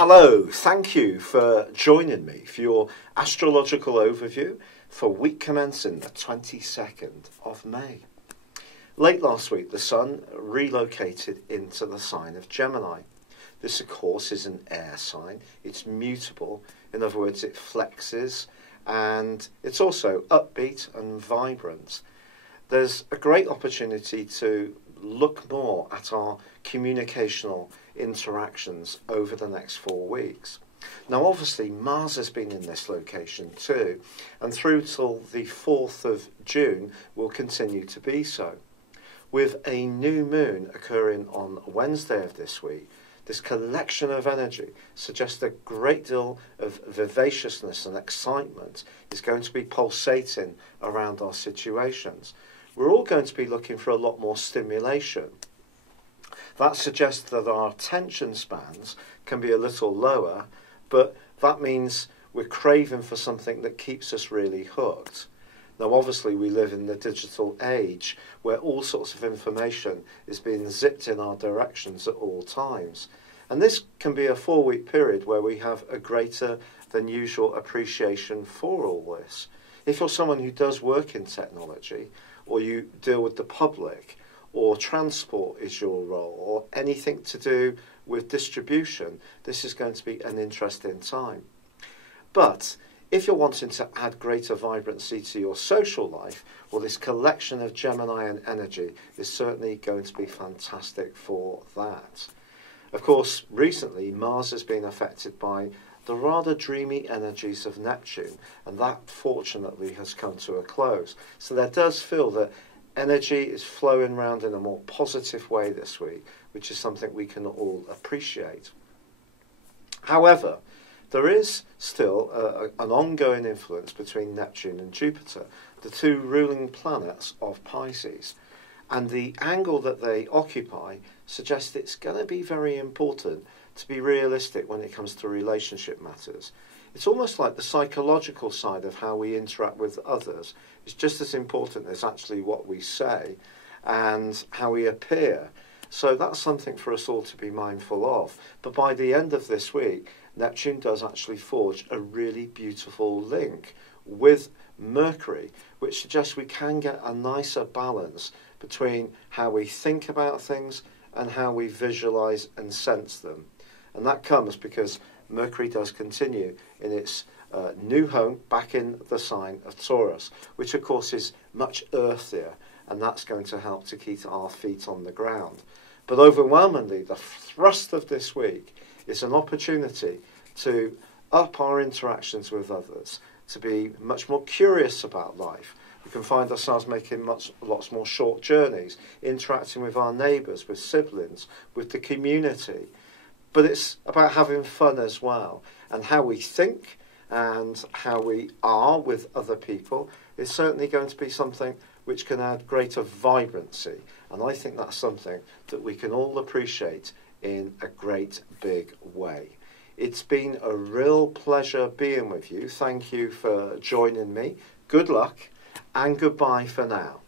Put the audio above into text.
Hello, thank you for joining me for your astrological overview for week commencing the 22nd of May. Late last week, the Sun relocated into the sign of Gemini. This, of course, is an air sign. It's mutable. In other words, it flexes, and it's also upbeat and vibrant. There's a great opportunity to look more at our communicational interactions over the next 4 weeks. Now, obviously, Mars has been in this location too, and through till the 4th of June will continue to be so. With a new moon occurring on Wednesday of this week, this collection of energy suggests a great deal of vivaciousness and excitement is going to be pulsating around our situations. We're all going to be looking for a lot more stimulation. That suggests that our attention spans can be a little lower, but that means we're craving for something that keeps us really hooked. Now, obviously, we live in the digital age where all sorts of information is being zipped in our directions at all times. And this can be a 4-week period where we have a greater than usual appreciation for all this. If you're someone who does work in technology, or you deal with the public, or transport is your role, or anything to do with distribution, this is going to be an interesting time. But if you're wanting to add greater vibrancy to your social life, well, this collection of Geminian energy is certainly going to be fantastic for that. Of course, recently, Mars has been affected by the rather dreamy energies of Neptune, and that fortunately has come to a close. So there does feel that energy is flowing around in a more positive way this week, which is something we can all appreciate. However, there is still an ongoing influence between Neptune and Jupiter, the two ruling planets of Pisces, and the angle that they occupy suggests it's going to be very important to be realistic when it comes to relationship matters. It's almost like the psychological side of how we interact with others is just as important as actually what we say and how we appear. So that's something for us all to be mindful of. But by the end of this week, Neptune does actually forge a really beautiful link with Mercury, which suggests we can get a nicer balance between how we think about things and how we visualize and sense them. And that comes because Mercury does continue in its new home back in the sign of Taurus, which of course is much earthier, and that's going to help to keep our feet on the ground. But overwhelmingly, the thrust of this week is an opportunity to up our interactions with others, to be much more curious about life. We can find ourselves making lots more short journeys, interacting with our neighbours, with siblings, with the community. But it's about having fun as well. And how we think and how we are with other people is certainly going to be something which can add greater vibrancy. And I think that's something that we can all appreciate in a great big way. It's been a real pleasure being with you. Thank you for joining me. Good luck and goodbye for now.